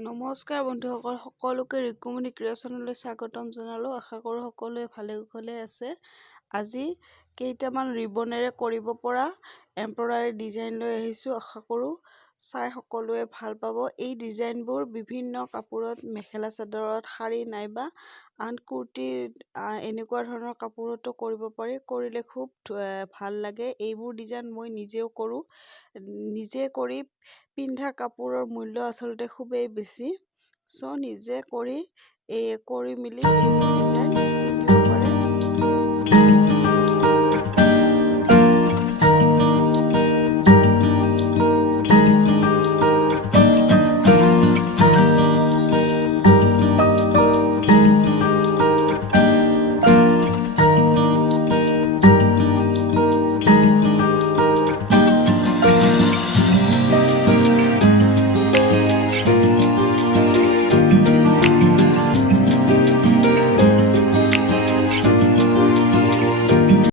নমস্কাৰ বন্ধুসকল, সকলোকে ৰিকুমনি ক্ৰিয়েশ্যনলৈ স্বাগতম জনালোঁ। আশা কৰোঁ সকলোৱে ভালে কুশলে আছে। আজি কেইটামান ৰিবনেৰে কৰিব পৰা এমব্ৰইডাৰী ডিজাইন লৈ আহিছোঁ। আশা কৰোঁ চাই সকলোৱে ভাল পাব। এই ডিজাইনবোৰ বিভিন্ন কাপোৰত, মেখেলা চাদৰত, শাৰী নাইবা আন কুৰ্তিৰ এনেকুৱা ধৰণৰ কাপোৰতো কৰিব পাৰি। কৰিলে খুব ভাল লাগে। এইবোৰ ডিজাইন মই নিজেও কৰোঁ। নিজে কৰি পিন্ধা কাপোৰৰ মূল্য আচলতে খুবেই বেছি। নিজে কৰি মেলি এইবোৰ ডিজাইন